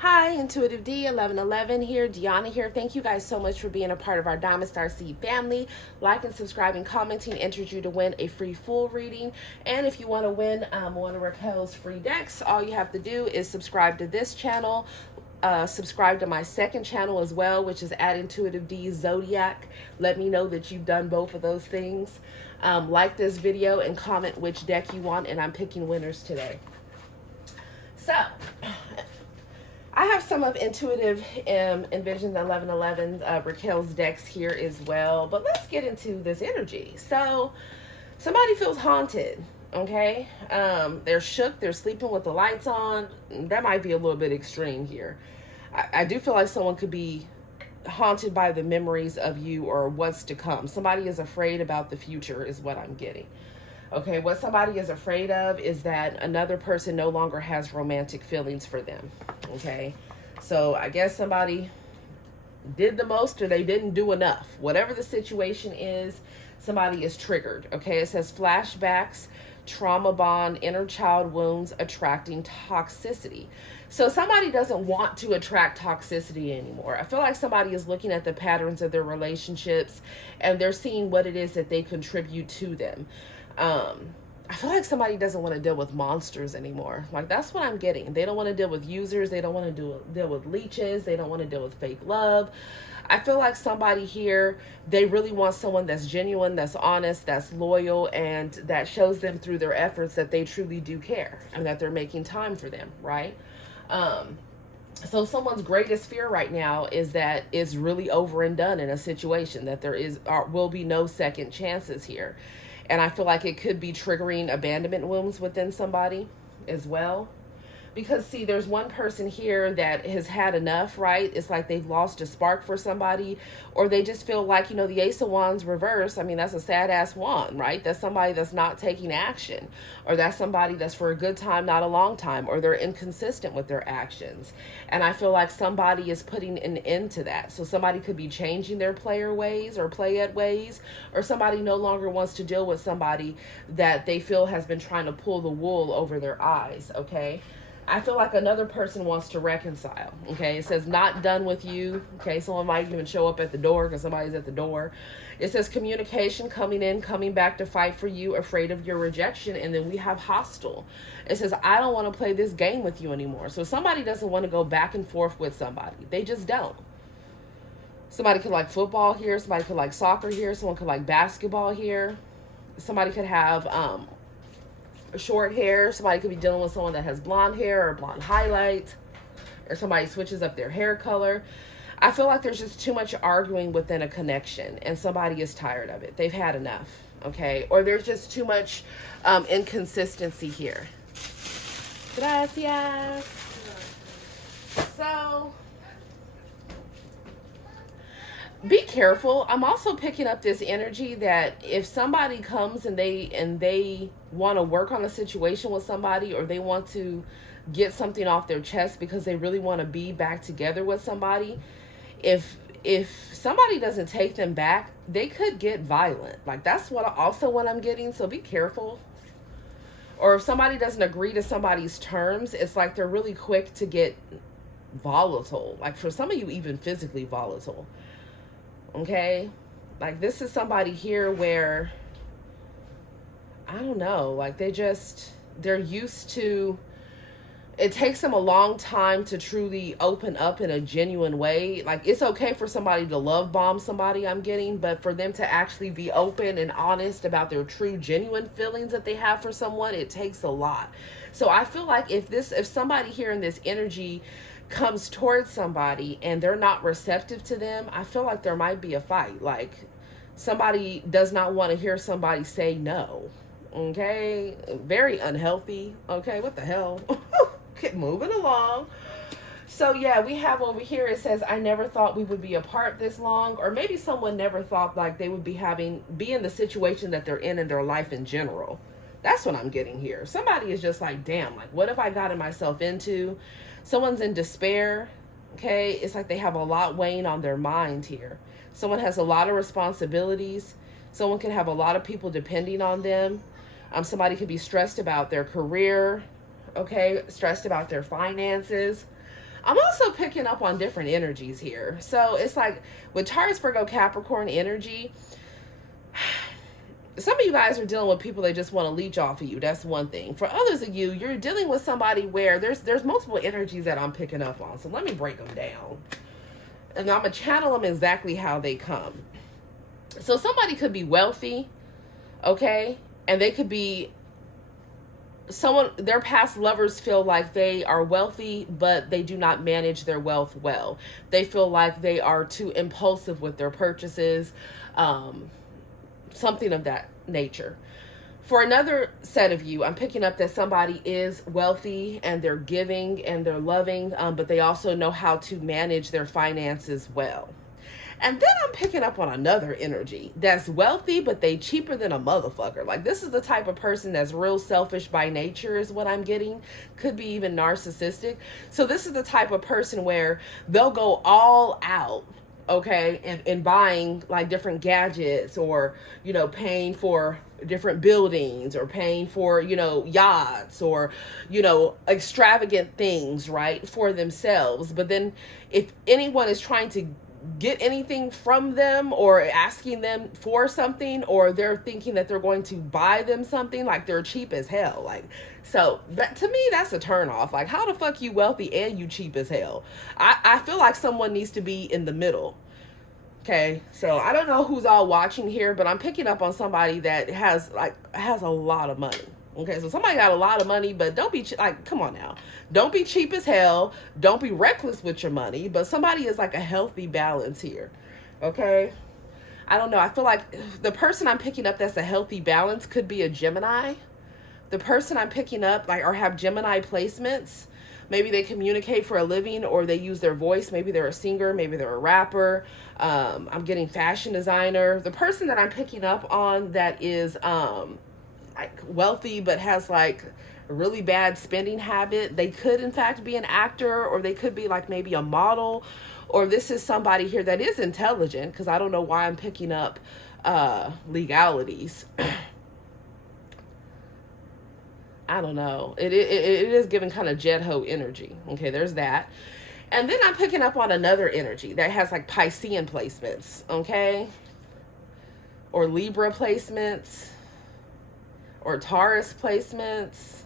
Hi, Intuitive D 1111 here, Dionna here. Thank you guys so much for being a part of our Diamond Star Seed family. Like and subscribing, commenting enters you to win a free full reading. And if you want to win one of Raquel's free decks, all you have to do is subscribe to this channel. Subscribe to my second channel as well, which is at Intuitive D Zodiac. Let me know that you've done both of those things. Like this video and comment which deck you want, and I'm picking winners today. So, I have some of Intuitive Envision 1111 Raquel's decks here as well, but let's get into this energy. So, somebody feels haunted, okay? They're shook, they're sleeping with the lights on. That might be a little bit extreme here. I do feel like someone could be haunted by the memories of you or what's to come. Somebody is afraid about the future is what I'm getting. Okay, what somebody is afraid of is that another person no longer has romantic feelings for them. Okay, so I guess somebody did the most or they didn't do enough. Whatever the situation is, somebody is triggered. Okay, it says flashbacks, trauma bond, inner child wounds, attracting toxicity. So somebody doesn't want to attract toxicity anymore. I feel like somebody is looking at the patterns of their relationships and they're seeing what it is that they contribute to them. I feel like somebody doesn't want to deal with monsters anymore. Like, that's what I'm getting. They don't want to deal with users. They don't want to deal with leeches. They don't want to deal with fake love. I feel like somebody here, they really want someone that's genuine, that's honest, that's loyal, and that shows them through their efforts that they truly do care and that they're making time for them, right? So someone's greatest fear right now is that it's really over and done in a situation, that there will be no second chances here. And I feel like it could be triggering abandonment wounds within somebody as well. Because, see, there's one person here that has had enough, right? It's like they've lost a spark for somebody, or they just feel like, the Ace of Wands reverse. I mean, that's a sad-ass wand, right? That's somebody that's not taking action, or that's somebody that's for a good time, not a long time, or they're inconsistent with their actions. And I feel like somebody is putting an end to that. So somebody could be changing their player ways or played ways, or somebody no longer wants to deal with somebody that they feel has been trying to pull the wool over their eyes, okay? I feel like another person wants to reconcile. Okay, it says not done with you. Okay, someone might even show up at the door because somebody's at the door. It says communication, coming in, coming back to fight for you, afraid of your rejection. And then we have hostile. It says, I don't want to play this game with you anymore. So somebody doesn't want to go back and forth with somebody. They just don't. Somebody could like football here. Somebody could like soccer here. Someone could like basketball here. Somebody could have short hair. Somebody could be dealing with someone that has blonde hair or blonde highlights, or somebody switches up their hair color. I feel like there's just too much arguing within a connection and somebody is tired of it. They've had enough, okay? Or there's just too much inconsistency here. Gracias. So be careful. I'm also picking up this energy that if somebody comes and they want to work on a situation with somebody, or they want to get something off their chest because they really want to be back together with somebody, if somebody doesn't take them back, they could get violent. Like, that's what I'm getting. So be careful. Or if somebody doesn't agree to somebody's terms, it's like they're really quick to get volatile. Like, for some of you, even physically volatile. Okay, like, this is somebody here where, I don't know, like, they're used to, it takes them a long time to truly open up in a genuine way. Like, it's okay for somebody to love bomb somebody, I'm getting, but for them to actually be open and honest about their true genuine feelings that they have for someone, it takes a lot. So I feel like if somebody here in this energy comes towards somebody and they're not receptive to them, I feel like there might be a fight. Like, somebody does not want to hear somebody say no. Okay, very unhealthy. Okay, what the hell? Keep moving along. So yeah, we have over here, it says, I never thought we would be apart this long. Or maybe someone never thought like they would be in the situation that they're in their life in general. That's what I'm getting here. Somebody is just like, damn, like, what have I gotten myself into? Someone's in despair, okay? It's like they have a lot weighing on their mind here. Someone has a lot of responsibilities. Someone can have a lot of people depending on them. Somebody could be stressed about their career, okay? Stressed about their finances. I'm also picking up on different energies here. So it's like with Taurus, Virgo, Capricorn energy, some of you guys are dealing with people that just want to leech off of you. That's one thing. For others of you, you're dealing with somebody where there's multiple energies that I'm picking up on. So let me break them down. And I'm going to channel them exactly how they come. So somebody could be wealthy, okay? And they could be someone, their past lovers feel like they are wealthy, but they do not manage their wealth well. They feel like they are too impulsive with their purchases, something of that nature. For another set of you, I'm picking up that somebody is wealthy and they're giving and they're loving, but they also know how to manage their finances well. And then I'm picking up on another energy that's wealthy, but they cheaper than a motherfucker. Like, this is the type of person that's real selfish by nature is what I'm getting. Could be even narcissistic. So this is the type of person where they'll go all out, okay, and buying like different gadgets, or, you know, paying for different buildings, or paying for, you know, yachts, or, you know, extravagant things, right, for themselves. But then if anyone is trying to get anything from them or asking them for something, or they're thinking that they're going to buy them something, like, they're cheap as hell. Like, so that, to me, that's a turn off. Like, how the fuck you wealthy and you cheap as hell? I feel like someone needs to be in the middle. Okay, so I don't know who's all watching here, but I'm picking up on somebody that has a lot of money. Okay, so somebody got a lot of money, but don't be like, come on now. Don't be cheap as hell. Don't be reckless with your money, but somebody is like a healthy balance here. Okay? I don't know. I feel like the person I'm picking up that's a healthy balance could be a Gemini. The person I'm picking up, like, or have Gemini placements. Maybe they communicate for a living, or they use their voice. Maybe they're a singer. Maybe they're a rapper. I'm getting fashion designer. The person that I'm picking up on that is like wealthy but has like a really bad spending habit, they could in fact be an actor, or they could be like maybe a model, or this is somebody here that is intelligent, because I don't know why I'm picking up legalities. I don't know. It is giving kind of jet ho energy. Okay, there's that. And then I'm picking up on another energy that has like Piscean placements, okay? Or Libra placements, or Taurus placements.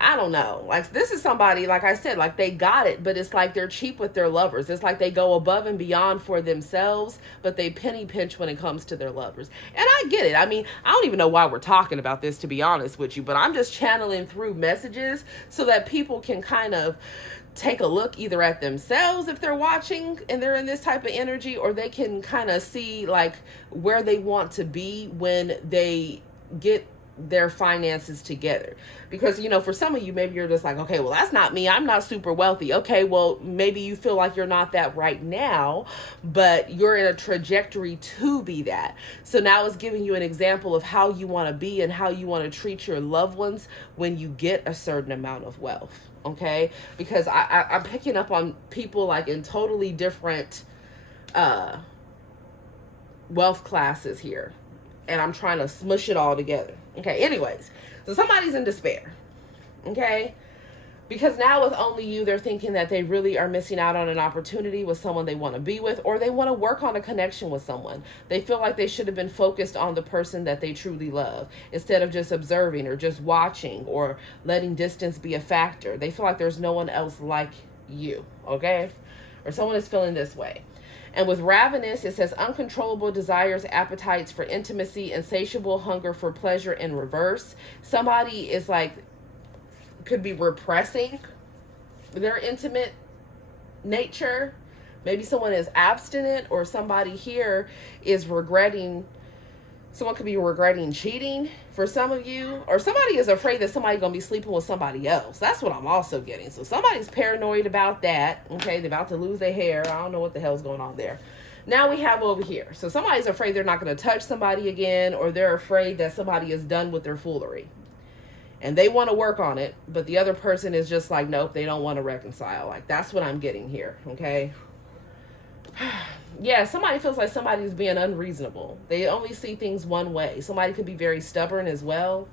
I don't know. Like, this is somebody, like I said, like, they got it, but it's like they're cheap with their lovers. It's like they go above and beyond for themselves, but they penny pinch when it comes to their lovers. And I get it. I mean, I don't even know why we're talking about this, to be honest with you, but I'm just channeling through messages so that people can kind of take a look either at themselves if they're watching and they're in this type of energy, or they can kind of see like where they want to be when they get their finances together. Because, you know, for some of you, maybe you're just like, okay, well, that's not me. I'm not super wealthy. Okay, well, maybe you feel like you're not that right now, but you're in a trajectory to be that. So now it's giving you an example of how you want to be and how you want to treat your loved ones when you get a certain amount of wealth. Okay, because I'm picking up on people like in totally different wealth classes here, and I'm trying to smush it all together. Okay, anyways, so somebody's in despair. Okay, because now with only you, they're thinking that they really are missing out on an opportunity with someone they want to be with, or they want to work on a connection with someone. They feel like they should have been focused on the person that they truly love instead of just observing or just watching or letting distance be a factor. They feel like there's no one else like you, okay? Or someone is feeling this way. And with ravenous, it says uncontrollable desires, appetites for intimacy, insatiable hunger for pleasure in reverse. Somebody is like, could be repressing their intimate nature. Maybe someone is abstinent, or somebody here is regretting. Someone could be regretting cheating for some of you, or somebody is afraid that somebody's going to be sleeping with somebody else. That's what I'm also getting. So somebody's paranoid about that. Okay, they're about to lose their hair. I don't know what the hell's going on there. Now we have over here. So somebody's afraid they're not going to touch somebody again, or they're afraid that somebody is done with their foolery. And they want to work on it, but the other person is just like, nope, they don't want to reconcile. Like, that's what I'm getting here, okay? Yeah, somebody feels like somebody's being unreasonable. They only see things one way. Somebody could be very stubborn as well.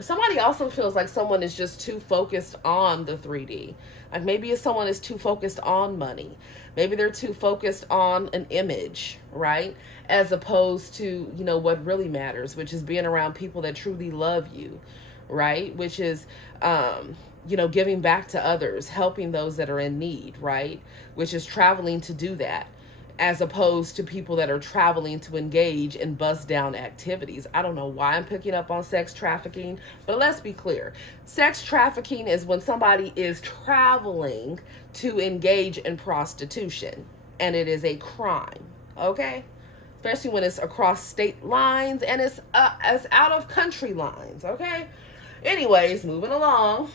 Somebody also feels like someone is just too focused on the 3D. Like maybe if someone is too focused on money, maybe they're too focused on an image, right? As opposed to, what really matters, which is being around people that truly love you, right? Which is, giving back to others, helping those that are in need, right? Which is traveling to do that, as opposed to people that are traveling to engage in bust down activities. I don't know why I'm picking up on sex trafficking, but let's be clear. Sex trafficking is when somebody is traveling to engage in prostitution, and it is a crime, okay? Especially when it's across state lines and it's out of country lines, okay? Anyways, moving along.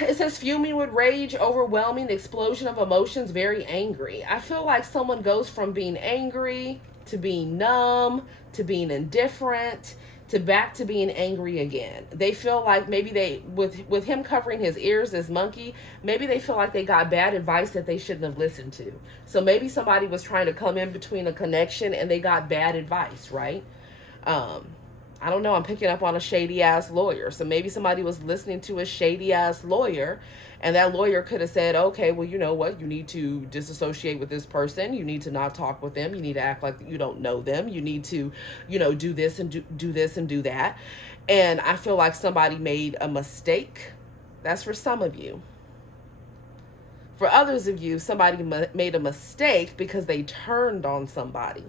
It says fuming with rage, overwhelming explosion of emotions, very angry. I feel like someone goes from being angry to being numb to being indifferent to back to being angry again. They feel like maybe they, with him covering his ears as monkey, maybe they feel like they got bad advice that they shouldn't have listened to. So maybe somebody was trying to come in between a connection and they got bad advice, right? I don't know. I'm picking up on a shady ass lawyer. So maybe somebody was listening to a shady ass lawyer, and that lawyer could have said, okay, well, you know what? You need to disassociate with this person. You need to not talk with them. You need to act like you don't know them. You need to, do this and do this and do that. And I feel like somebody made a mistake. That's for some of you. For others of you, somebody made a mistake because they turned on somebody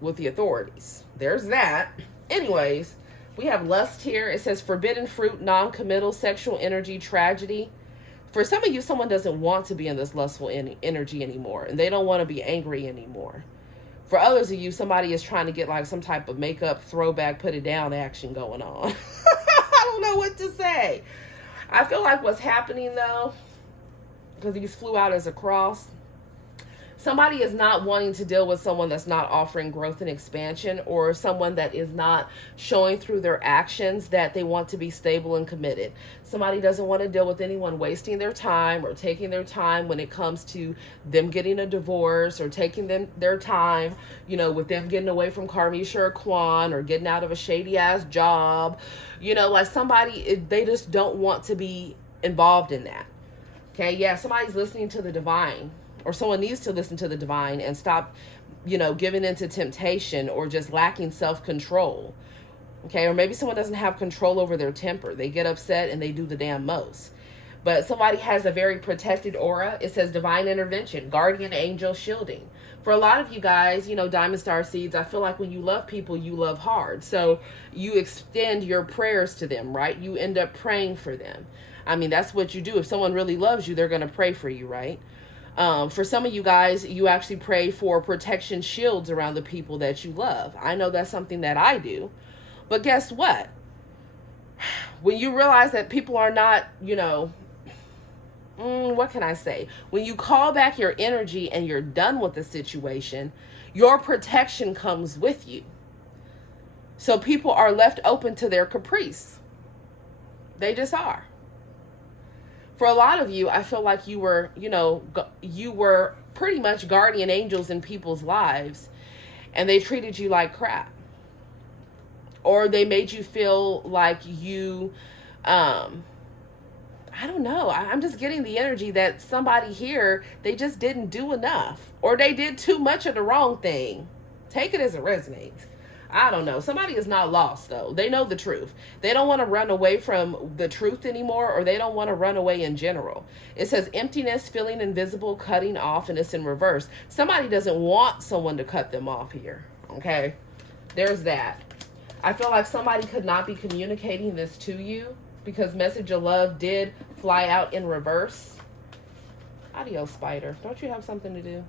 with the authorities. There's that. Anyways, we have lust here. It says forbidden fruit, non-committal, sexual energy, tragedy. For some of you, someone doesn't want to be in this lustful energy anymore, and they don't want to be angry anymore. For others of you, somebody is trying to get like some type of makeup, throwback, put it down action going on. I don't know what to say. I feel like what's happening though, because these flew out as a cross, somebody is not wanting to deal with someone that's not offering growth and expansion, or someone that is not showing through their actions that they want to be stable and committed. Somebody doesn't want to deal with anyone wasting their time or taking their time when it comes to them getting a divorce, or taking their time, with them getting away from Carmisha or Quan, or getting out of a shady ass job. Like somebody, they just don't want to be involved in that. Okay, yeah, somebody's listening to the divine, or someone needs to listen to the divine and stop, giving into temptation or just lacking self-control. Okay, or maybe someone doesn't have control over their temper. They get upset and they do the damn most. But somebody has a very protected aura. It says divine intervention, guardian angel shielding. For a lot of you guys, Diamond Star Seeds, I feel like when you love people, you love hard. So you extend your prayers to them, right? You end up praying for them. I mean, that's what you do. If someone really loves you, they're going to pray for you, right? For some of you guys, you actually pray for protection shields around the people that you love. I know that's something that I do. But guess what? When you realize that people are not, what can I say? When you call back your energy and you're done with the situation, your protection comes with you. So people are left open to their caprice. They just are. For a lot of you, I feel like you were pretty much guardian angels in people's lives, and they treated you like crap. Or they made you feel like you, I don't know. I'm just getting the energy that somebody here, they just didn't do enough. Or they did too much of the wrong thing. Take it as it resonates. I don't know. Somebody is not lost, though. They know the truth. They don't want to run away from the truth anymore, or they don't want to run away in general. It says emptiness, feeling invisible, cutting off, and it's in reverse. Somebody doesn't want someone to cut them off here, okay? There's that. I feel like somebody could not be communicating this to you because message of love did fly out in reverse. Adios, spider. Don't you have something to do?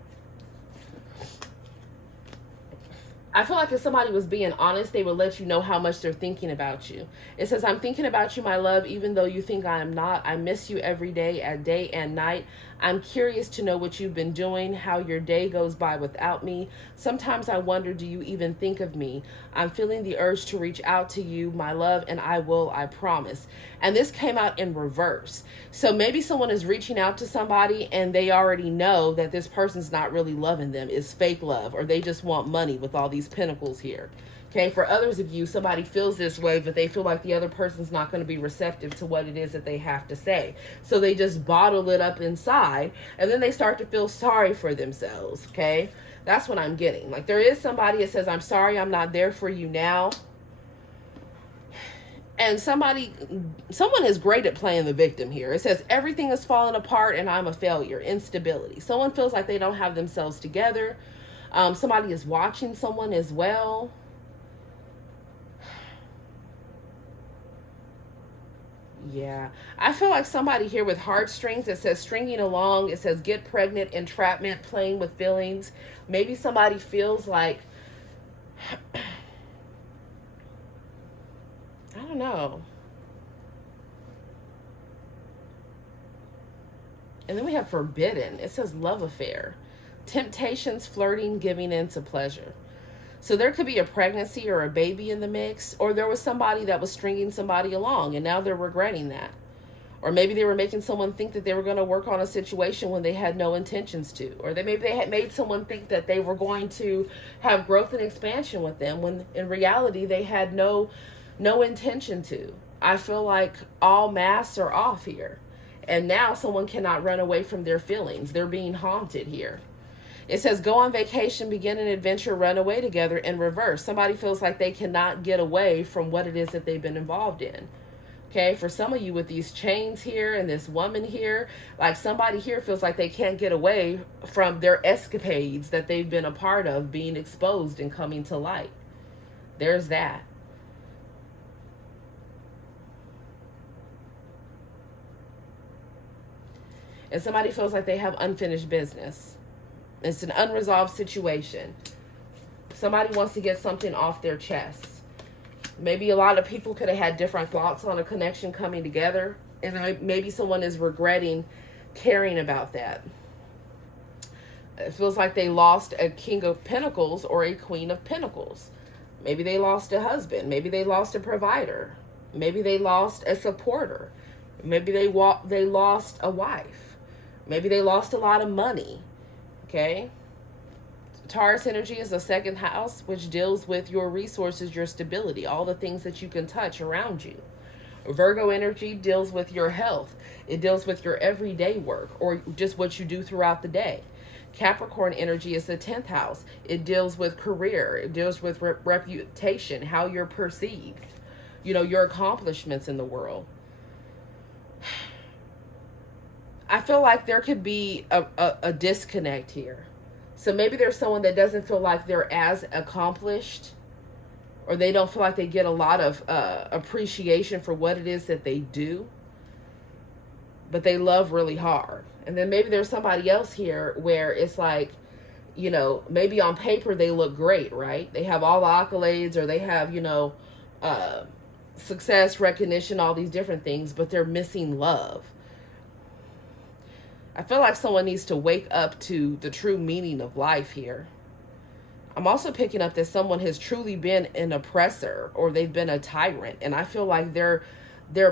I feel like if somebody was being honest, they would let you know how much they're thinking about you. It says, I'm thinking about you, my love, even though you think I am not. I miss you every day, at day and night. I'm curious to know what you've been doing, how your day goes by without me. Sometimes I wonder, do you even think of me? I'm feeling the urge to reach out to you, my love, and I will, I promise. And this came out in reverse. So maybe someone is reaching out to somebody and they already know that this person's not really loving them. It's fake love, or they just want money with all these pentacles here. Okay, for others of you, somebody feels this way, but they feel like the other person's not going to be receptive to what it is that they have to say. So they just bottle it up inside, and then they start to feel sorry for themselves, okay? That's what I'm getting. Like, there is somebody that says, I'm sorry, I'm not there for you now. And someone is great at playing the victim here. It says, everything is falling apart and I'm a failure. Instability. Someone feels like they don't have themselves together. Somebody is watching someone as well. Yeah, I feel like somebody here with heartstrings. It says stringing along. It says get pregnant, entrapment, playing with feelings. Maybe somebody feels like, I don't know. And then we have forbidden. It says love affair, temptations, flirting, giving in to pleasure. So there could be a pregnancy or a baby in the mix, or there was somebody that was stringing somebody along and now they're regretting that. Or maybe they were making someone think that they were going to work on a situation when they had no intentions to. Or maybe they had made someone think that they were going to have growth and expansion with them when in reality they had no intention to. I feel like all masks are off here. And now someone cannot run away from their feelings. They're being haunted here. It says go on vacation, begin an adventure, run away together, in reverse. Somebody feels like they cannot get away from what it is that they've been involved in. Okay, for some of you with these chains here and this woman here, like somebody here feels like they can't get away from their escapades that they've been a part of being exposed and coming to light. There's that. And somebody feels like they have unfinished business. It's an unresolved situation. Somebody wants to get something off their chest. Maybe a lot of people could have had different thoughts on a connection coming together. And maybe someone is regretting caring about that. It feels like they lost a King of Pentacles or a Queen of Pentacles. Maybe they lost a husband. Maybe they lost a provider. Maybe they lost a supporter. Maybe they lost a wife. Maybe they lost a lot of money. Okay? Taurus energy is the second house, which deals with your resources, your stability, all the things that you can touch around you. Virgo energy deals with your health. It deals with your everyday work or just what you do throughout the day. Capricorn energy is the 10th house. It deals with career. It deals with reputation, how you're perceived, your accomplishments in the world. I feel like there could be a disconnect here. So maybe there's someone that doesn't feel like they're as accomplished, or they don't feel like they get a lot of appreciation for what it is that they do, but they love really hard. And then maybe there's somebody else here where it's like, maybe on paper they look great, right? They have all the accolades, or they have, success, recognition, all these different things, but they're missing love. I feel like someone needs to wake up to the true meaning of life here. I'm also picking up that someone has truly been an oppressor, or they've been a tyrant. And I feel like they're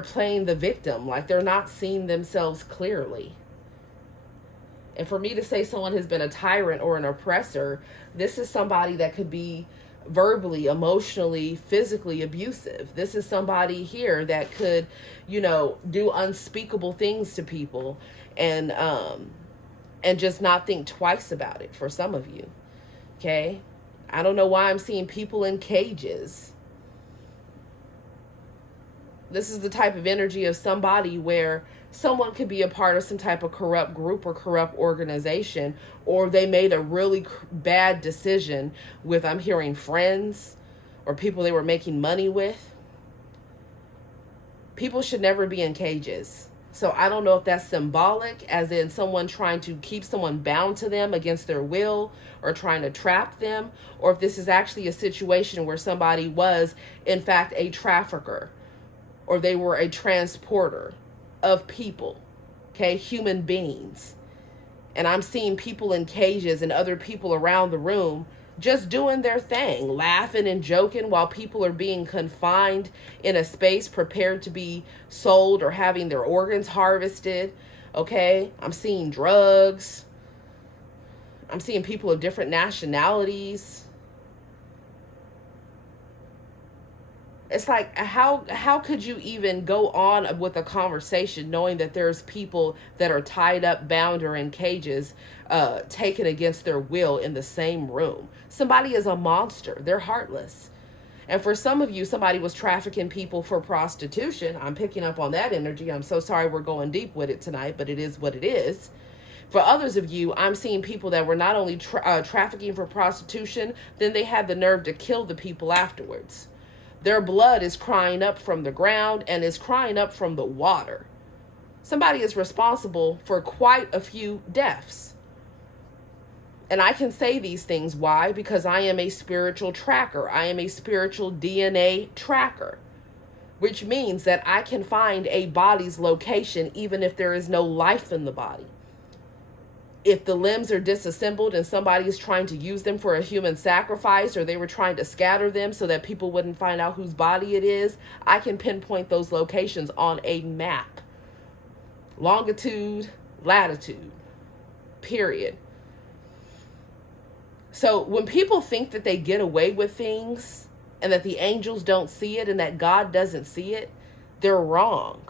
playing the victim, like they're not seeing themselves clearly. And for me to say someone has been a tyrant or an oppressor, this is somebody that could be verbally, emotionally, physically abusive. This is somebody here that could, do unspeakable things to people and just not think twice about it for some of you. Okay? I don't know why I'm seeing people in cages. This is the type of energy of somebody where someone could be a part of some type of corrupt group or corrupt organization, or they made a really bad decision with, I'm hearing, friends or people they were making money with. People should never be in cages. So I don't know if that's symbolic, as in someone trying to keep someone bound to them against their will, or trying to trap them, or if this is actually a situation where somebody was, in fact, a trafficker, or they were a transporter of people, okay, human beings. And I'm seeing people in cages and other people around the room just doing their thing, laughing and joking while people are being confined in a space prepared to be sold or having their organs harvested. Okay, I'm seeing drugs. I'm seeing people of different nationalities. It's like, how could you even go on with a conversation knowing that there's people that are tied up, bound, or in cages, taken against their will in the same room? Somebody is a monster. They're heartless. And for some of you, somebody was trafficking people for prostitution. I'm picking up on that energy. I'm so sorry we're going deep with it tonight, but it is what it is. For others of you, I'm seeing people that were not only trafficking for prostitution, then they had the nerve to kill the people afterwards. Their blood is crying up from the ground and is crying up from the water. Somebody is responsible for quite a few deaths. And I can say these things. Why? Because I am a spiritual tracker. I am a spiritual DNA tracker, which means that I can find a body's location even if there is no life in the body. If the limbs are disassembled and somebody is trying to use them for a human sacrifice, or they were trying to scatter them so that people wouldn't find out whose body it is, I can pinpoint those locations on a map. Longitude, latitude, period. So when people think that they get away with things and that the angels don't see it and that God doesn't see it, they're wrong.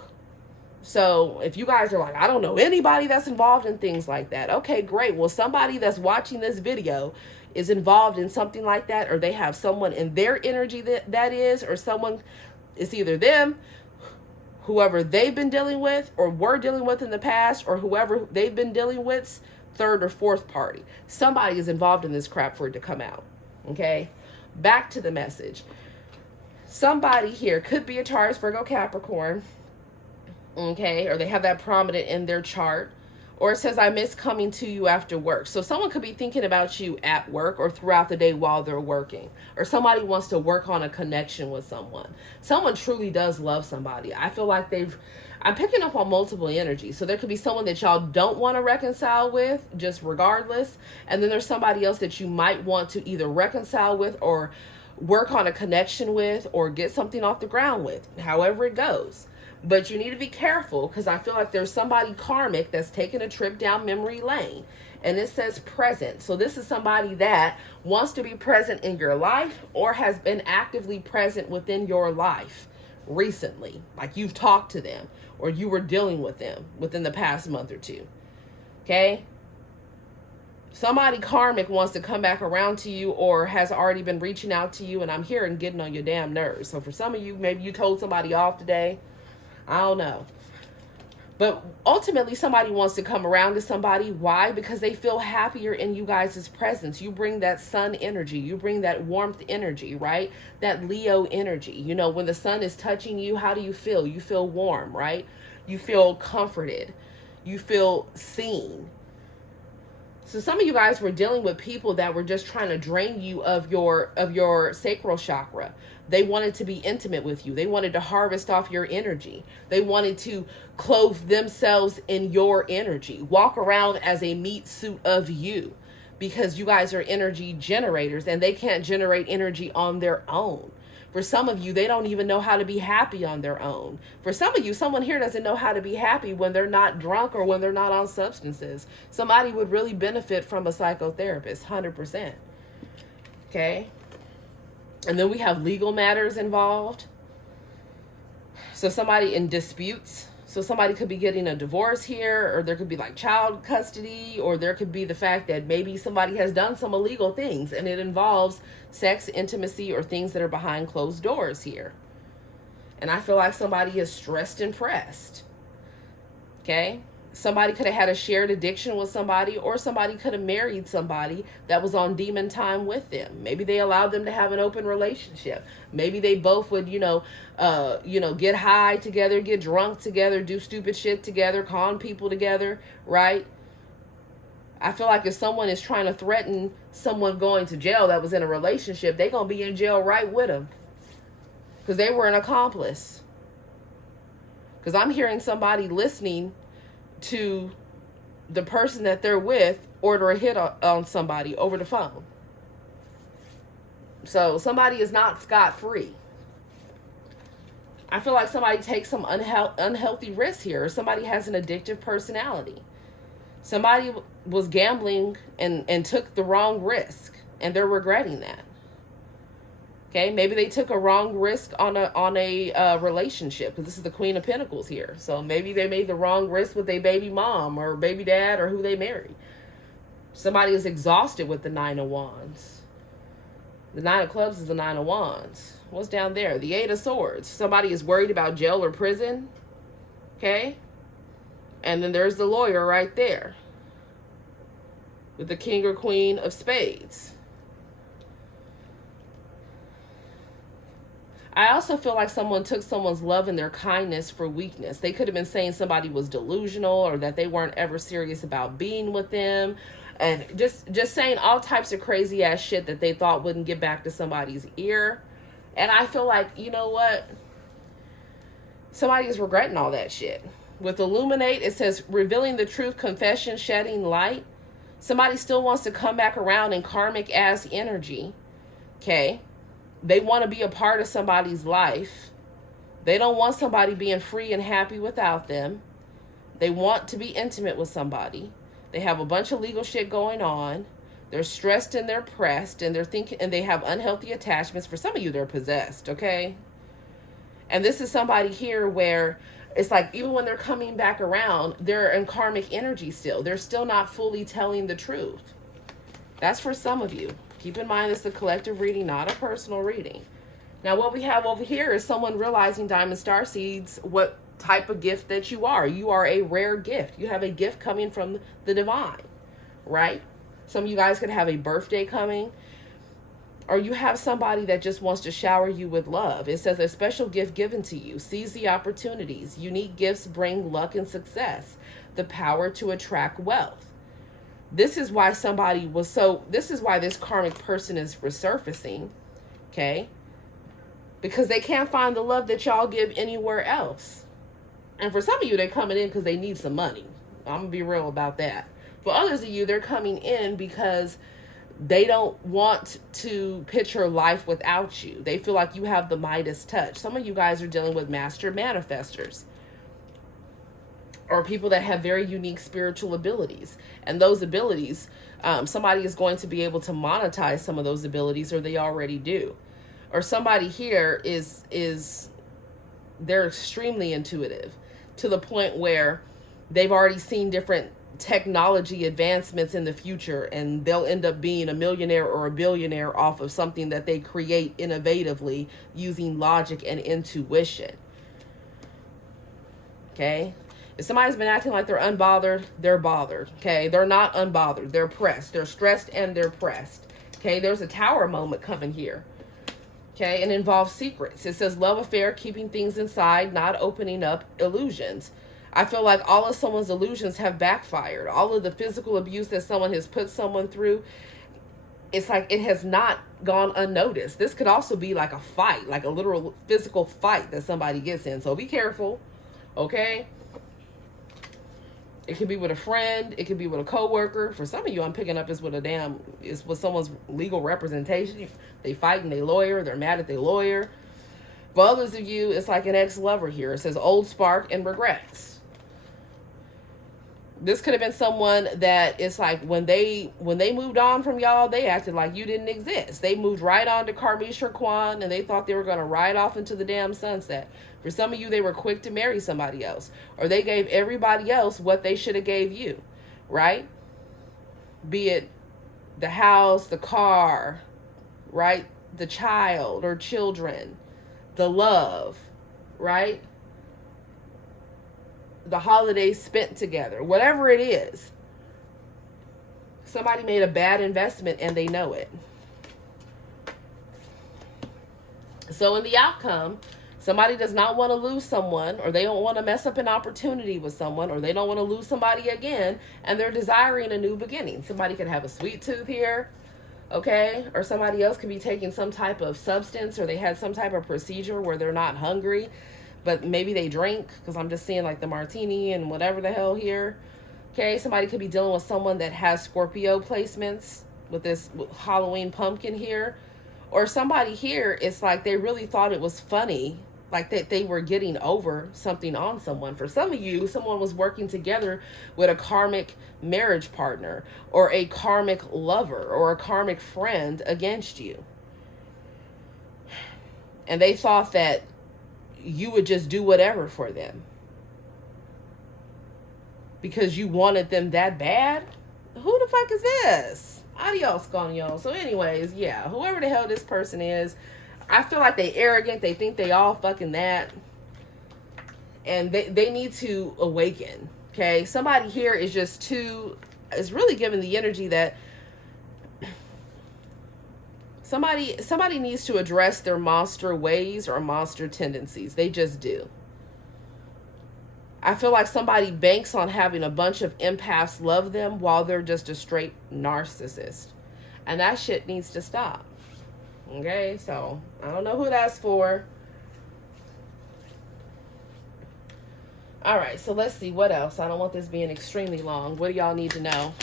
So if you guys are like, I don't know anybody that's involved in things like that. Okay, great. Well, somebody that's watching this video is involved in something like that, or they have someone in their energy that is, or someone, it's either them, whoever they've been dealing with or were dealing with in the past, or whoever they've been dealing with, third or fourth party. Somebody is involved in this crap for it to come out. Okay, back to the message. Somebody here could be a Taurus, Virgo, Capricorn. Okay, or they have that prominent in their chart, or it says, I miss coming to you after work. So someone could be thinking about you at work or throughout the day while they're working, or somebody wants to work on a connection with someone. Someone truly does love somebody. I feel like I'm picking up on multiple energies. So there could be someone that y'all don't want to reconcile with, just regardless. And then there's somebody else that you might want to either reconcile with or work on a connection with or get something off the ground with, however it goes. But you need to be careful, because I feel like there's somebody karmic that's taking a trip down memory lane. And it says present. So this is somebody that wants to be present in your life or has been actively present within your life recently. Like you've talked to them or you were dealing with them within the past month or two. Okay? Somebody karmic wants to come back around to you or has already been reaching out to you. And I'm hearing getting on your damn nerves. So for some of you, maybe you told somebody off today. I don't know. But ultimately, somebody wants to come around to somebody. Why? Because they feel happier in you guys' presence. You bring that sun energy. You bring that warmth energy, right? That Leo energy. You know, when the sun is touching you, how do you feel? You feel warm, right? You feel comforted. You feel seen. So some of you guys were dealing with people that were just trying to drain you of your sacral chakra. They wanted to be intimate with you. They wanted to harvest off your energy. They wanted to clothe themselves in your energy. Walk around as a meat suit of you, because you guys are energy generators and they can't generate energy on their own. For some of you, they don't even know how to be happy on their own. For some of you, someone here doesn't know how to be happy when they're not drunk or when they're not on substances. Somebody would really benefit from a psychotherapist, 100%. Okay? And then we have legal matters involved. So somebody in disputes. So somebody could be getting a divorce here, or there could be like child custody, or there could be the fact that maybe somebody has done some illegal things and it involves sex, intimacy, or things that are behind closed doors here. And I feel like somebody is stressed and pressed. Okay? Somebody could have had a shared addiction with somebody, or somebody could have married somebody that was on demon time with them. Maybe they allowed them to have an open relationship. Maybe they both would, get high together, get drunk together, do stupid shit together, con people together, right? I feel like if someone is trying to threaten someone going to jail that was in a relationship, they're going to be in jail right with them, because they were an accomplice. Because I'm hearing somebody listening to the person that they're with order a hit on somebody over the phone. So somebody is not scot-free. I feel like somebody takes some unhealthy risks here, or somebody has an addictive personality. Somebody was gambling and took the wrong risk, and they're regretting that. Okay, maybe they took a wrong risk on a relationship, because this is the Queen of Pentacles here. So maybe they made the wrong risk with a baby mom or baby dad or who they married. Somebody is exhausted with the Nine of Wands. The Nine of Clubs is the Nine of Wands. What's down there? The Eight of Swords. Somebody is worried about jail or prison. Okay, and then there's the lawyer right there with the King or Queen of Spades. I also feel like someone took someone's love and their kindness for weakness. They could have been saying somebody was delusional, or that they weren't ever serious about being with them, and just saying all types of crazy ass shit that they thought wouldn't get back to somebody's ear. And I feel like, you know what? Somebody is regretting all that shit. With Illuminate, it says revealing the truth, confession, shedding light. Somebody still wants to come back around in karmic ass energy. Okay? They want to be a part of somebody's life. They don't want somebody being free and happy without them. They want to be intimate with somebody. They have a bunch of legal shit going on. They're stressed and they're pressed, and they're thinking, and they have unhealthy attachments. For some of you, they're possessed, okay? And this is somebody here where it's like, even when they're coming back around, they're in karmic energy still. They're still not fully telling the truth. That's for some of you. Keep in mind, it's a collective reading, not a personal reading. Now, what we have over here is someone realizing, Diamond Star Seeds, what type of gift that you are. You are a rare gift. You have a gift coming from the divine, right? Some of you guys could have a birthday coming, or you have somebody that just wants to shower you with love. It says a special gift given to you. Seize the opportunities. Unique gifts bring luck and success. The power to attract wealth. This is why this is why this karmic person is resurfacing, okay? Because they can't find the love that y'all give anywhere else. And for some of you, they're coming in because they need some money. I'm going to be real about that. For others of you, they're coming in because they don't want to picture life without you. They feel like you have the Midas touch. Some of you guys are dealing with master manifestors, or people that have very unique spiritual abilities. And those abilities, somebody is going to be able to monetize some of those abilities, or they already do. Or somebody here they're extremely intuitive, to the point where they've already seen different technology advancements in the future, and they'll end up being a millionaire or a billionaire off of something that they create innovatively using logic and intuition. Okay? If somebody's been acting like they're unbothered, they're bothered. Okay? They're not unbothered. They're pressed. They're stressed and they're pressed. Okay? There's a tower moment coming here. Okay? And involves secrets. It says love affair, keeping things inside, not opening up illusions. I feel like all of someone's illusions have backfired. All of the physical abuse that someone has put someone through, it's like it has not gone unnoticed. This could also be like a fight, like a literal physical fight that somebody gets in. So be careful, okay? It could be with a friend. It could be with a coworker. For some of you, I'm picking up is with someone's legal representation. They fight and they lawyer. They're mad at their lawyer. For others of you, it's like an ex-lover here. It says old spark and regrets. This could have been someone that it's like when they moved on from y'all, they acted like you didn't exist. They moved right on to Karmisha Kwan, and they thought they were going to ride off into the damn sunset. For some of you, they were quick to marry somebody else, or they gave everybody else what they should have gave you, right? Be it the house, the car, right? The child or children, the love, right? The holidays spent together, whatever it is. Somebody made a bad investment and they know it. So in the outcome, somebody does not want to lose someone, or they don't want to mess up an opportunity with someone, or they don't want to lose somebody again, and they're desiring a new beginning. Somebody could have a sweet tooth here, okay? Or somebody else could be taking some type of substance, or they had some type of procedure where they're not hungry, but maybe they drink, because I'm just seeing like the martini and whatever the hell here. Okay, somebody could be dealing with someone that has Scorpio placements with this Halloween pumpkin here. Or somebody here, it's like they really thought it was funny, like that they were getting over something on someone. For some of you, someone was working together with a karmic marriage partner, or a karmic lover, or a karmic friend against you. And they thought that you would just do whatever for them because you wanted them that bad. Who the fuck is this? Adios, coño. So anyways, yeah, whoever the hell this person is, I feel like they arrogant. They think they all fucking that. And they need to awaken. Okay? Somebody here is just too, is really giving the energy that somebody needs to address their monster ways or monster tendencies. They just do. I feel like somebody banks on having a bunch of empaths love them while they're just a straight narcissist. And that shit needs to stop. Okay, so I don't know who that's for. All right, so let's see what else. I don't want this being extremely long. What do y'all need to know?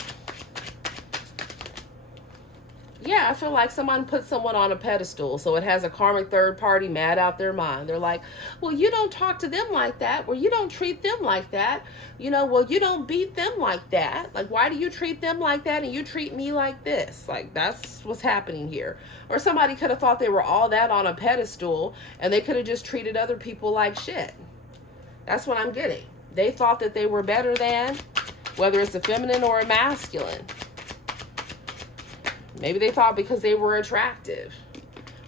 Yeah, I feel like someone put someone on a pedestal, so it has a karmic third party mad out their mind. They're like, well, you don't talk to them like that. Well, you don't treat them like that. You know, well, you don't beat them like that. Like, why do you treat them like that and you treat me like this? Like, that's what's happening here. Or somebody could have thought they were all that on a pedestal and they could have just treated other people like shit. That's what I'm getting. They thought that they were better than, whether it's a feminine or a masculine. Maybe they thought because they were attractive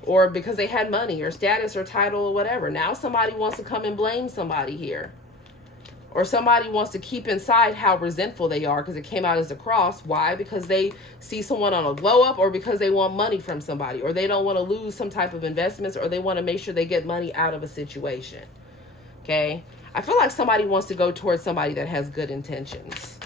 or because they had money or status or title or whatever. Now somebody wants to come and blame somebody here. Or somebody wants to keep inside how resentful they are because it came out as a cross. Why? Because they see someone on a glow up, or because they want money from somebody, or they don't want to lose some type of investments, or they want to make sure they get money out of a situation. Okay? I feel like somebody wants to go towards somebody that has good intentions.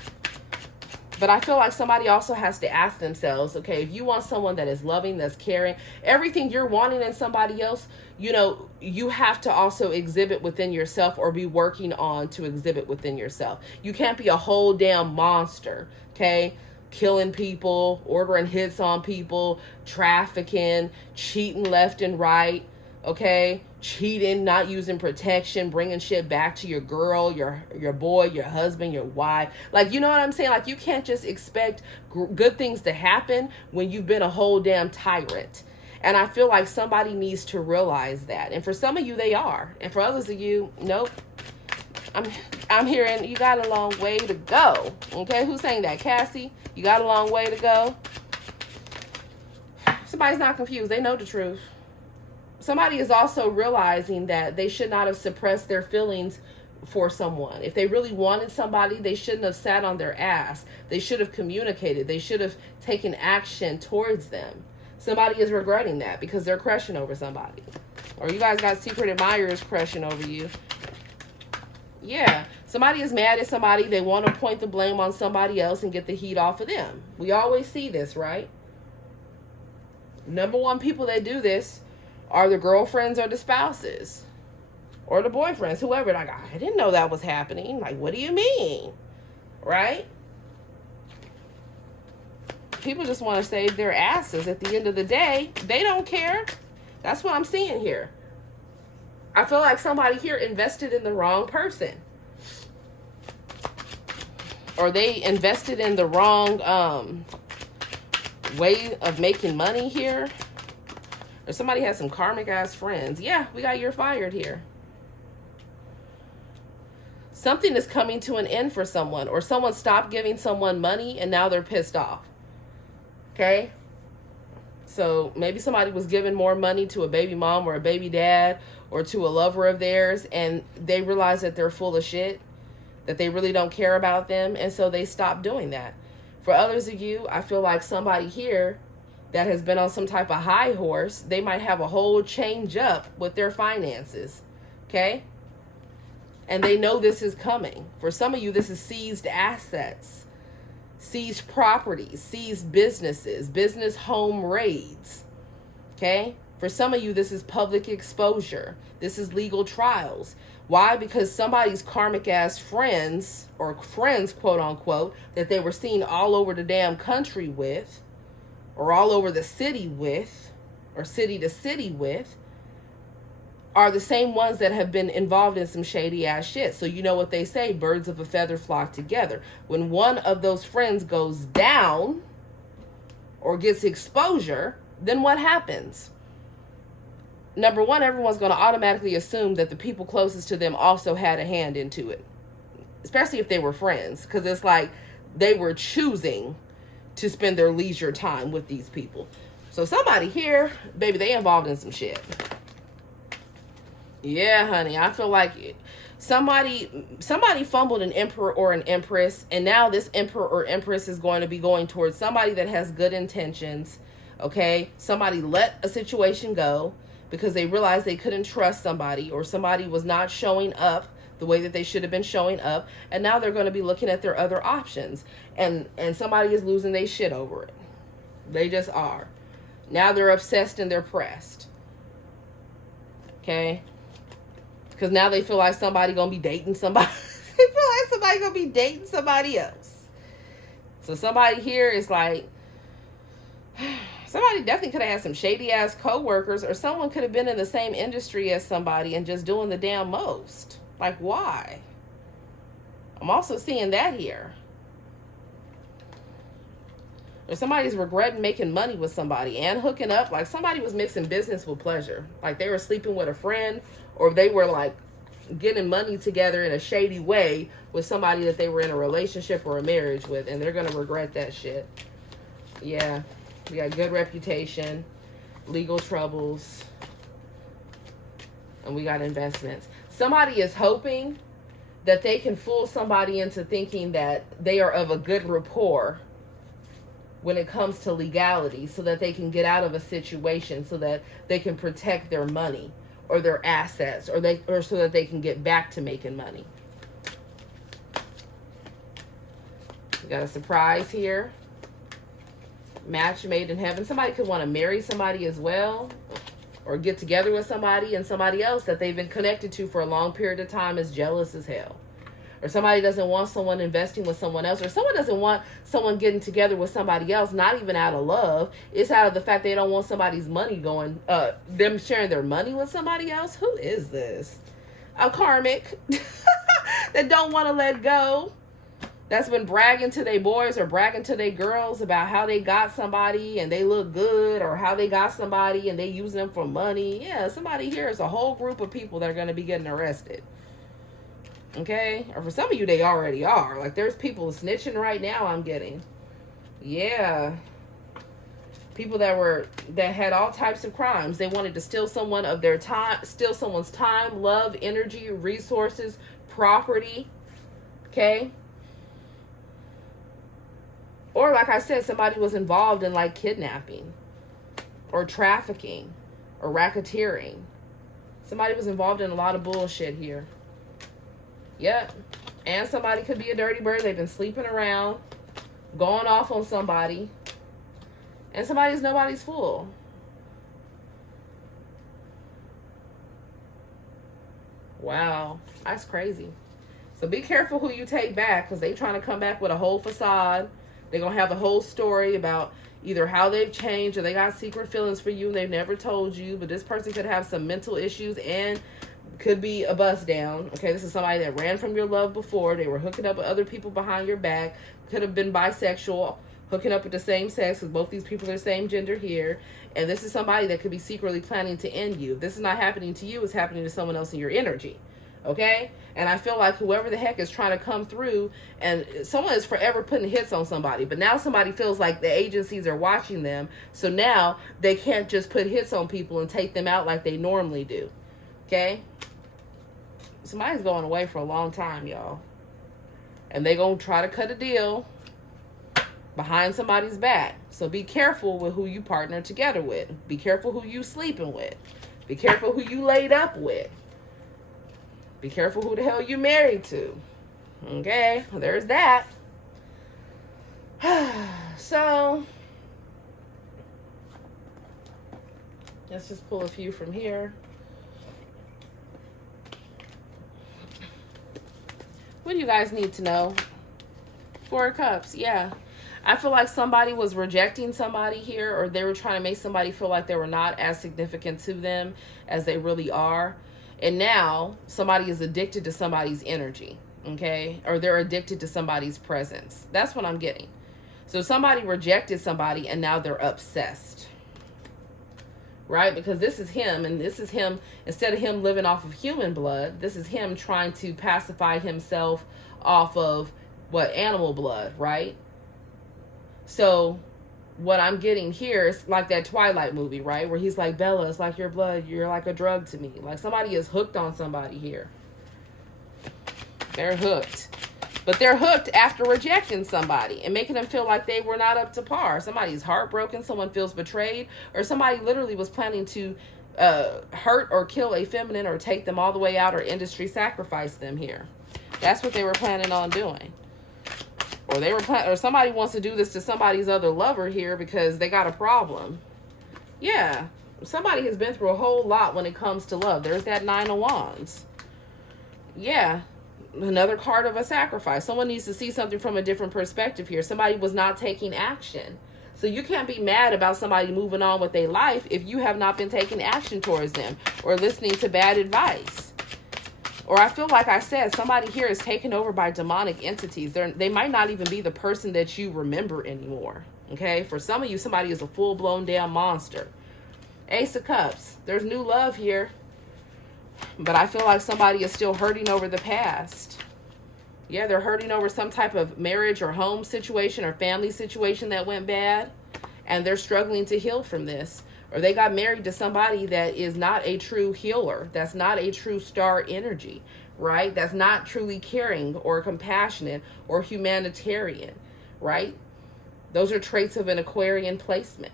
But I feel like somebody also has to ask themselves, okay, if you want someone that is loving, that's caring, everything you're wanting in somebody else, you know, you have to also exhibit within yourself or be working on to exhibit within yourself. You can't be a whole damn monster, okay? Killing people, ordering hits on people, trafficking, cheating left and right, okay? Cheating, not using protection, bringing shit back to your girl, your boy, your husband, your wife. Like, you know what I'm saying? Like, you can't just expect good things to happen when you've been a whole damn tyrant. And I feel like somebody needs to realize that. And for some of you, they are. And for others of you, nope. I'm hearing you got a long way to go. Okay, who's saying that? Cassie, you got a long way to go? Somebody's not confused. They know the truth. Somebody is also realizing that they should not have suppressed their feelings for someone. If they really wanted somebody, they shouldn't have sat on their ass. They should have communicated. They should have taken action towards them. Somebody is regretting that because they're crushing over somebody. Or you guys got secret admirers crushing over you. Yeah. Somebody is mad at somebody. They want to point the blame on somebody else and get the heat off of them. We always see this, right? Number one people that do this are the girlfriends or the spouses or the boyfriends, whoever. Like, I didn't know that was happening. Like, what do you mean? Right? People just want to save their asses. At the end of the day, they don't care. That's what I'm seeing here. I feel like somebody here invested in the wrong person. Or they invested in the wrong way of making money here. Or somebody has some karmic ass friends. Yeah, we got you're fired here. Something is coming to an end for someone. Or someone stopped giving someone money and now they're pissed off. Okay? So maybe somebody was giving more money to a baby mom or a baby dad or to a lover of theirs, and they realize that they're full of shit, that they really don't care about them, and so they stop doing that. For others of you, I feel like somebody here that has been on some type of high horse, they might have a whole change up with their finances, okay? And they know this is coming. For some of you, this is seized assets, seized properties, seized businesses, business home raids, okay? For some of you, this is public exposure. This is legal trials. Why? Because somebody's karmic ass friends, or friends, quote unquote, that they were seen all over the damn country with, or all over the city with, or city to city with, are the same ones that have been involved in some shady ass shit. So you know what they say, birds of a feather flock together. When one of those friends goes down or gets exposure, then what happens? number one, everyone's going to automatically assume that the people closest to them also had a hand into it, especially if they were friends, because it's like they were choosing to spend their leisure time with these people. So somebody here, baby, they involved in some shit. Yeah, honey, I feel like somebody fumbled an emperor or an empress, and now this emperor or empress is going to be going towards somebody that has good intentions. Okay, somebody let a situation go because they realized they couldn't trust somebody, or somebody was not showing up the way that they should have been showing up, and now they're going to be looking at their other options, and somebody is losing their shit over it. They just are. Now they're obsessed and they're pressed. Okay, because now they feel like somebody gonna be dating somebody. They feel like somebody gonna be dating somebody else. So somebody here is like, somebody definitely could have had some shady ass co-workers, or someone could have been in the same industry as somebody and just doing the damn most. Like, why? I'm also seeing that here. Or somebody's regretting making money with somebody and hooking up. Like, somebody was mixing business with pleasure. Like, they were sleeping with a friend, or they were like getting money together in a shady way with somebody that they were in a relationship or a marriage with, and they're gonna regret that shit. Yeah, we got good reputation, legal troubles, and we got investments. Somebody is hoping that they can fool somebody into thinking that they are of a good rapport when it comes to legality, so that they can get out of a situation, so that they can protect their money or their assets, or so that they can get back to making money. We got a surprise here. Match made in heaven. Somebody could want to marry somebody as well, or get together with somebody, and somebody else that they've been connected to for a long period of time is jealous as hell. Or somebody doesn't want someone investing with someone else, or someone doesn't want someone getting together with somebody else, not even out of love. It's out of the fact they don't want somebody's money going, them sharing their money with somebody else. Who is this? A karmic that don't want to let go, that's been bragging to their boys or bragging to their girls about how they got somebody and they look good, or how they got somebody and they use them for money. Yeah, somebody here is a whole group of people that are going to be getting arrested. Okay, or for some of you, they already are. Like, there's people snitching right now, I'm getting. Yeah, people that had all types of crimes. They wanted to steal someone of their time, steal someone's time, love, energy, resources, property. Okay, or like I said, somebody was involved in like kidnapping or trafficking or racketeering. Somebody was involved in a lot of bullshit here. Yep. And somebody could be a dirty bird. They've been sleeping around, going off on somebody, and somebody's nobody's fool. Wow, that's crazy. So be careful who you take back, because they trying to come back with a whole facade. They're going to have a whole story about either how they've changed, or they got secret feelings for you and they've never told you. But this person could have some mental issues and could be a bust down. Okay, this is somebody that ran from your love before. They were hooking up with other people behind your back. Could have been bisexual, hooking up with the same sex, because both these people are the same gender here. And this is somebody that could be secretly planning to end you. If this is not happening to you, it's happening to someone else in your energy. Okay? And I feel like whoever the heck is trying to come through, and someone is forever putting hits on somebody, but now somebody feels like the agencies are watching them, so now they can't just put hits on people and take them out like they normally do. Okay? Somebody's going away for a long time, y'all. And they gonna try to cut a deal behind somebody's back. So be careful with who you partner together with. Be careful who you sleeping with. Be careful who you laid up with. Be careful who the hell you married to. Okay, well, there's that. So let's just pull a few from here. What do you guys need to know? Four of Cups, yeah. I feel like somebody was rejecting somebody here, or they were trying to make somebody feel like they were not as significant to them as they really are. And now somebody is addicted to somebody's energy, okay? Or they're addicted to somebody's presence. That's what I'm getting. So somebody rejected somebody and now they're obsessed right? Because this is him, and this is him, instead of him living off of human blood, this is him trying to pacify himself off of what, animal blood, right? So what I'm getting here is like that Twilight movie, right? Where he's like, Bella, it's like your blood, you're like a drug to me. Like somebody is hooked on somebody here. They're hooked. But they're hooked after rejecting somebody and making them feel like they were not up to par. Somebody's heartbroken, someone feels betrayed, or somebody literally was planning to hurt or kill a feminine or take them all the way out or industry sacrifice them here. That's what they were planning on doing. Or they were or somebody wants to do this to somebody's other lover here because they got a problem. Yeah, somebody has been through a whole lot when it comes to love. There's that 9 of Wands. Yeah. Another card of a sacrifice. Someone needs to see something from a different perspective here. Somebody was not taking action. So you can't be mad about somebody moving on with their life if you have not been taking action towards them or listening to bad advice. Or I feel like I said, somebody here is taken over by demonic entities. They might not even be the person that you remember anymore. Okay? For some of you, somebody is a full-blown damn monster. Ace of Cups. There's new love here. But I feel like somebody is still hurting over the past. Yeah, they're hurting over some type of marriage or home situation or family situation that went bad. And they're struggling to heal from this. Or they got married to somebody that is not a true healer. That's not a true star energy, right? That's not truly caring or compassionate or humanitarian, right? Those are traits of an Aquarian placement.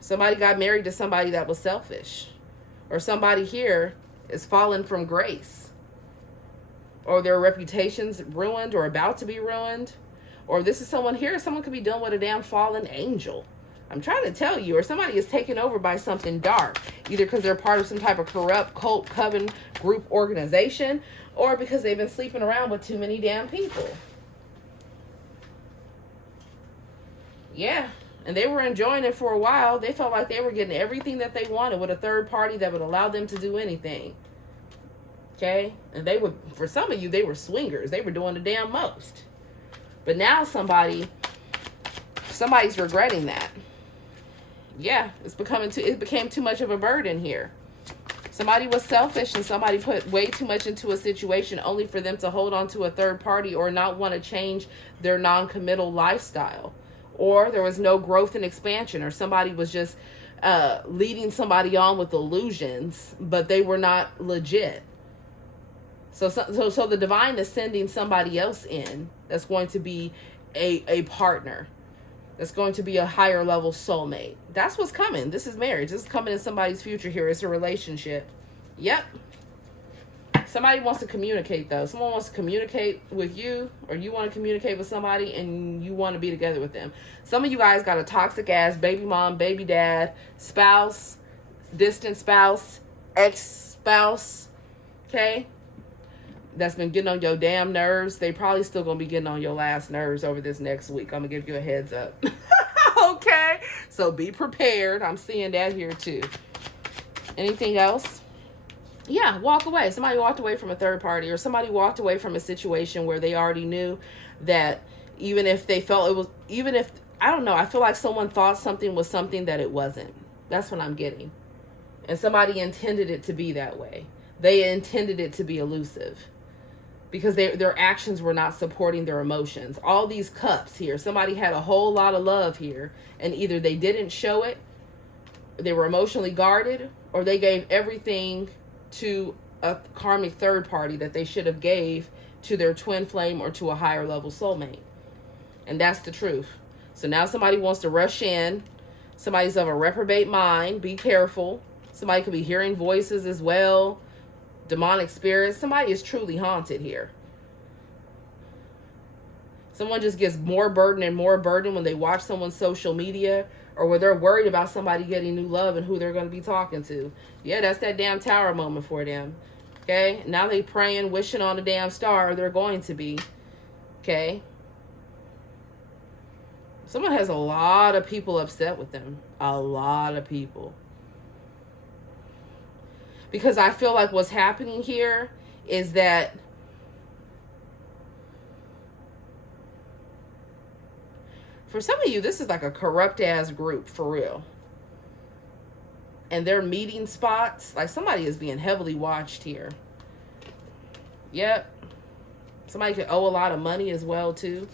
Somebody got married to somebody that was selfish. Or somebody here is fallen from grace. Or their reputation's ruined or about to be ruined. Or this is someone here, someone could be dealing with a damn fallen angel. I'm trying to tell you. Or somebody is taken over by something dark. Either because they're part of some type of corrupt cult, coven, group, organization. Or because they've been sleeping around with too many damn people. Yeah. And they were enjoying it for a while. They felt like they were getting everything that they wanted with a third party that would allow them to do anything. Okay? And they would, for some of you, they were swingers. They were doing the damn most. But now somebody's regretting that. Yeah, it became too much of a burden here. Somebody was selfish and somebody put way too much into a situation only for them to hold on to a third party or not want to change their non-committal lifestyle. Or there was no growth and expansion, or somebody was just leading somebody on with illusions, but they were not legit. So the divine is sending somebody else in that's going to be a partner. That's going to be a higher level soulmate. That's what's coming. This is marriage. This is coming in somebody's future here. It's a relationship. Yep. Somebody wants to communicate, though. Someone wants to communicate with you, or you want to communicate with somebody, and you want to be together with them. Some of you guys got a toxic-ass baby mom, baby dad, spouse, distant spouse, ex-spouse, okay? That's been getting on your damn nerves. They probably still going to be getting on your last nerves over this next week. I'm going to give you a heads up. Okay? So be prepared. I'm seeing that here, too. Anything else? Yeah, walk away. Somebody walked away from a third party, or somebody walked away from a situation where they already knew that even if they felt it was, even if, I don't know, I feel like someone thought something was something that it wasn't. That's what I'm getting. And somebody intended it to be that way. They intended it to be elusive because their actions were not supporting their emotions. All these cups here, somebody had a whole lot of love here, and either they didn't show it, they were emotionally guarded, or they gave everything to a karmic third party that they should have gave to their twin flame or to a higher level soulmate. And that's the truth. So now somebody wants to rush in. Somebody's of a reprobate mind. Be careful. Somebody could be hearing voices as well. Demonic spirits. Somebody is truly haunted here. Someone just gets more burden and more burden when they watch someone's social media, or when they're worried about somebody getting new love and who they're going to be talking to. Yeah, that's that damn tower moment for them. Okay? Now they praying, wishing on a damn star, they're going to be. Okay? Someone has a lot of people upset with them. A lot of people. Because I feel like what's happening here is that for some of you, this is like a corrupt ass group, for real. and their meeting spots, like somebody is being heavily watched here. Yep. Somebody could owe a lot of money as well, too.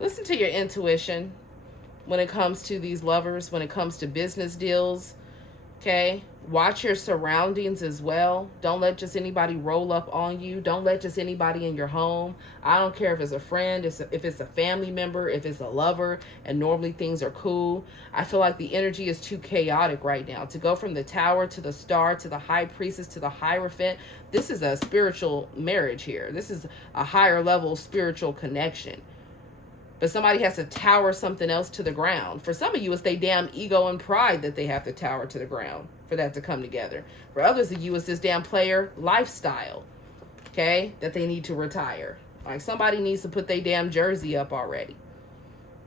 Listen to your intuition when it comes to these lovers, when it comes to business deals, okay? Watch your surroundings as well. Don't let just anybody roll up on you. Don't let just anybody in your home. I don't care if it's a friend, if it's a family member, if it's a lover, and normally things are cool. I feel like the energy is too chaotic right now. To go from the Tower to the Star to the High Priestess to the Hierophant, this is a spiritual marriage here. This is a higher level spiritual connection. But somebody has to tower something else to the ground. For some of you, it's their damn ego and pride that they have to tower to the ground for that to come together. For others of you, it's this damn player lifestyle, okay, that they need to retire. Like somebody needs to put their damn jersey up already.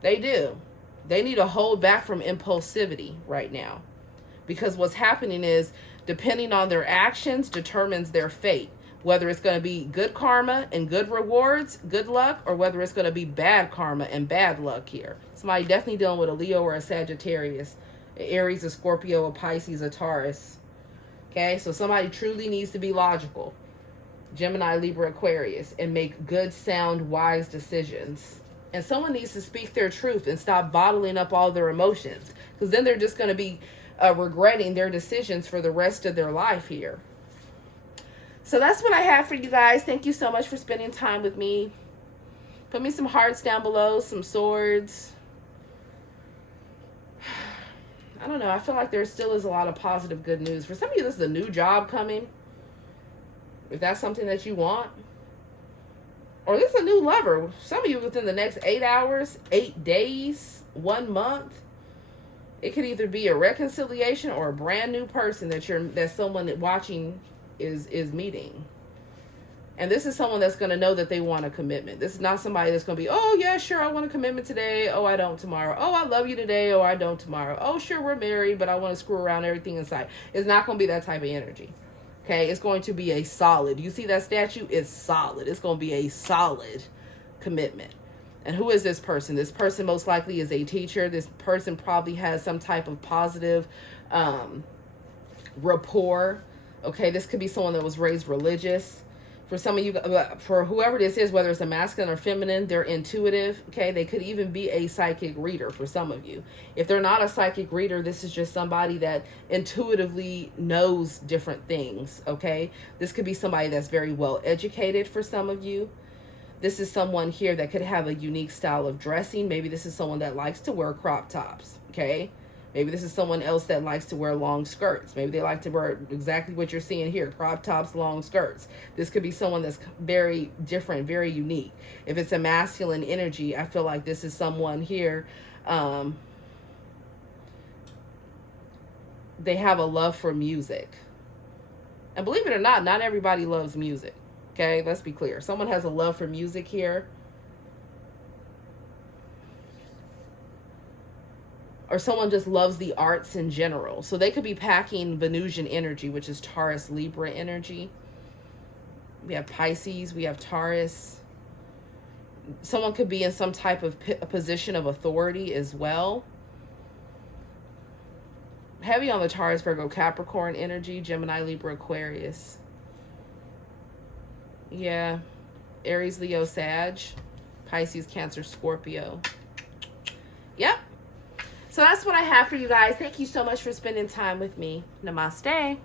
They do. They need to hold back from impulsivity right now. Because what's happening is, depending on their actions determines their fate. Whether it's going to be good karma and good rewards, good luck, or whether it's going to be bad karma and bad luck here. Somebody definitely dealing with a Leo or a Sagittarius, an Aries, a Scorpio, a Pisces, a Taurus. Okay, so somebody truly needs to be logical. Gemini, Libra, Aquarius, and make good, sound, wise decisions. And someone needs to speak their truth and stop bottling up all their emotions. Because then they're just going to be regretting their decisions for the rest of their life here. So that's what I have for you guys. Thank you so much for spending time with me. Put me some hearts down below, some swords. I don't know. I feel like there still is a lot of positive good news. For some of you, this is a new job coming. If that's something that you want. Or this is a new lover. Some of you within the next 8 hours, 8 days, 1 month. It could either be a reconciliation or a brand new person that someone watching is meeting. And this is someone that's going to know that they want a commitment. This is not somebody that's going to be, oh yeah, sure, I want a commitment today, oh I don't tomorrow, oh I love you today, oh I don't tomorrow, oh sure, we're married, but I want to screw around everything inside. It's not going to be that type of energy. Okay, it's going to be a solid, you see that statue? It's solid. It's going to be a solid commitment. And who is this person? This person most likely is a teacher. This person probably has some type of positive rapport. Okay, this could be someone that was raised religious. For some of you, for whoever this is, whether it's a masculine or feminine, they're intuitive. Okay, they could even be a psychic reader for some of you. If they're not a psychic reader, this is just somebody that intuitively knows different things. Okay, this could be somebody that's very well educated for some of you. This is someone here that could have a unique style of dressing. Maybe this is someone that likes to wear crop tops. Okay. Maybe this is someone else that likes to wear long skirts. Maybe they like to wear exactly what you're seeing here, crop tops, long skirts. This could be someone that's very different, very unique. If it's a masculine energy, I feel like this is someone here. They have a love for music. And believe it or not everybody loves music. Okay, let's be clear. Someone has a love for music here. Or someone just loves the arts in general. So they could be packing Venusian energy, which is Taurus, Libra energy. We have Pisces, we have Taurus. Someone could be in some type of position of authority as well. Heavy on the Taurus, Virgo, Capricorn energy, Gemini, Libra, Aquarius. Yeah. Aries, Leo, Sag. Pisces, Cancer, Scorpio. Yep. So that's what I have for you guys. Thank you so much for spending time with me. Namaste.